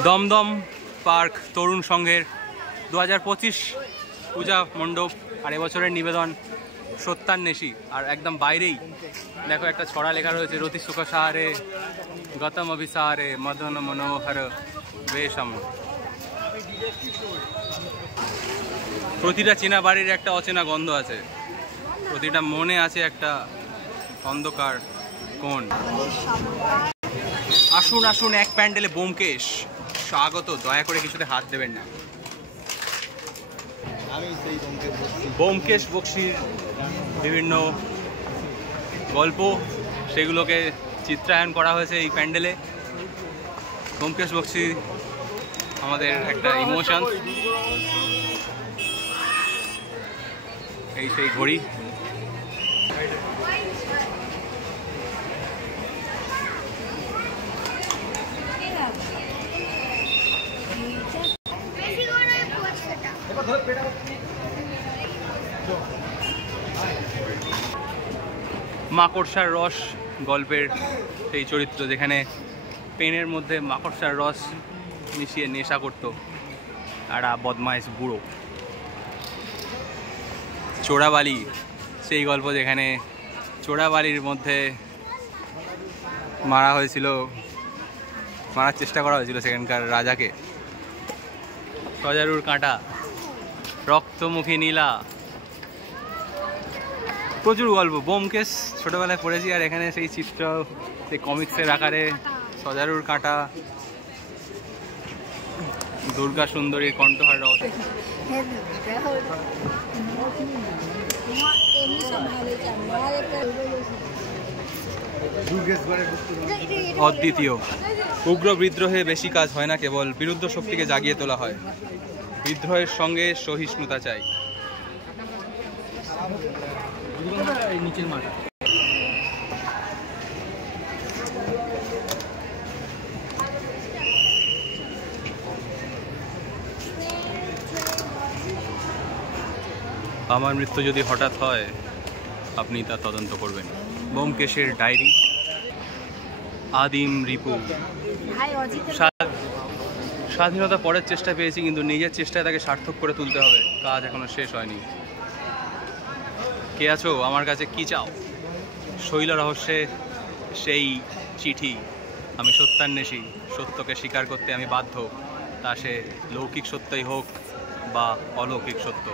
দমদম পার্ক তরুণ সংঘের 2025 পূজা মণ্ডপ। আর এবছরের নিবেদন সত্যান্বেষী। আর একদম বাইরেই দেখো একটা ছড়া লেখা রয়েছে, রতি সুখ সাহারে গতম অভিসারে মদন মনোহর বেশম। প্রতিটা চেনা বাড়ির একটা অচেনা গন্ধ আছে, প্রতিটা মনে আছে একটা অন্ধকার কোণ। আসুন আসুন এক প্যান্ডেলে ব্যোমকেশ স্বাগত, দয়া করে কিছুতে হাত দেবেন না। ব্যোমকেশ বক্সির বিভিন্ন গল্প, সেগুলোকে চিত্রায়ন করা হয়েছে এই প্যান্ডেলে। ব্যোমকেশ বক্সি আমাদের একটা ইমোশন। এই সেই ঘড়ি। মাকড়সার রস গল্পের সেই চরিত্র, যেখানে পেনের মধ্যে মাকড়সার রস মিশিয়ে নেশা করতো একটা বদমাইশ বুড়ো। চোরাবালি সেই গল্প, যেখানে চোরাবালির মধ্যে মারার চেষ্টা করা হয়েছিল সেখানকার রাজাকে। সজারুর কাঁটা, রক্তমুখী নীলা, প্রচুর গল্প। ব্যোমকেশ ছোটবেলায় পড়েছি, আর এখানে সেই চিত্র, সেই কমিক্সের আকারে সজারুর কাঁটা, দুর্গা সুন্দরীর কণ্ঠহার রস। অদ্বিতীয়। উগ্র বিদ্রোহে বেশি কাজ হয় না, কেবল বিরুদ্ধ শক্তিকে জাগিয়ে তোলা হয়। বিদ্রোহের সঙ্গে সহিষ্ণুতা চাই। নিচের মাথা। আমার মৃত্যু যদি হঠাৎ হয়, আপনি তা তদন্ত করবেন। ব্যোমকেশের ডায়েরি। আদিম রিপু। স্বাধীনতা পরের চেষ্টা পেয়েছি, কিন্তু নিজের চেষ্টায় তাকে সার্থক করে তুলতে হবে। কাজ এখনো শেষ হয়নি। কে আছো? আমার কাছে কি চাও? শৈল রহস্যে সেই চিঠি। আমি সত্যান্বেষী, সত্যকে স্বীকার করতে আমি বাধ্য, তা সে লৌকিক সত্যই হোক বা অলৌকিক সত্য।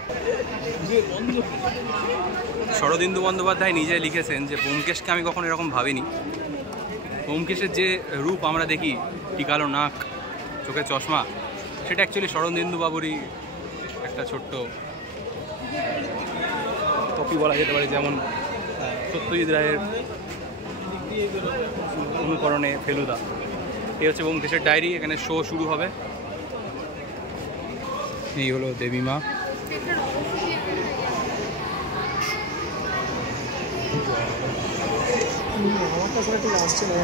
শরদিন্দু বন্দ্যোপাধ্যায় নিজে লিখেছেন যে ব্যোমকেশকে আমি কখনো এরকম ভাবিনি। ব্যোমকেশের যে রূপ আমরা দেখি, টিকালো নাক, চোখে চশমা, সেটা অ্যাকচুয়ালি শরদিন্দু বাবুরই একটা ছোট্ট কপি বলা যেতে পারে। যেমন সত্যজিৎ রায়ের অনুকরণে ফেলুদা। এই হচ্ছে ব্যোমকেশের ডায়েরি। এখানে শো শুরু হবে। এই হলো দেবী মা। আমার কাছে আসছে না,